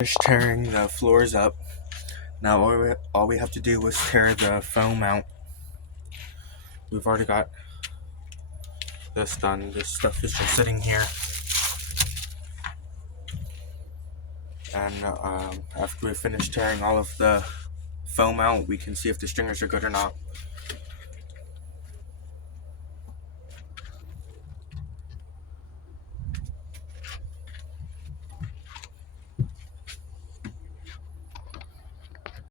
Finished tearing the floors up. Now all we have to do is tear the foam out. We've already got this done. This stuff is just sitting here. And after we finish tearing all of the foam out, we can see if the stringers are good or not.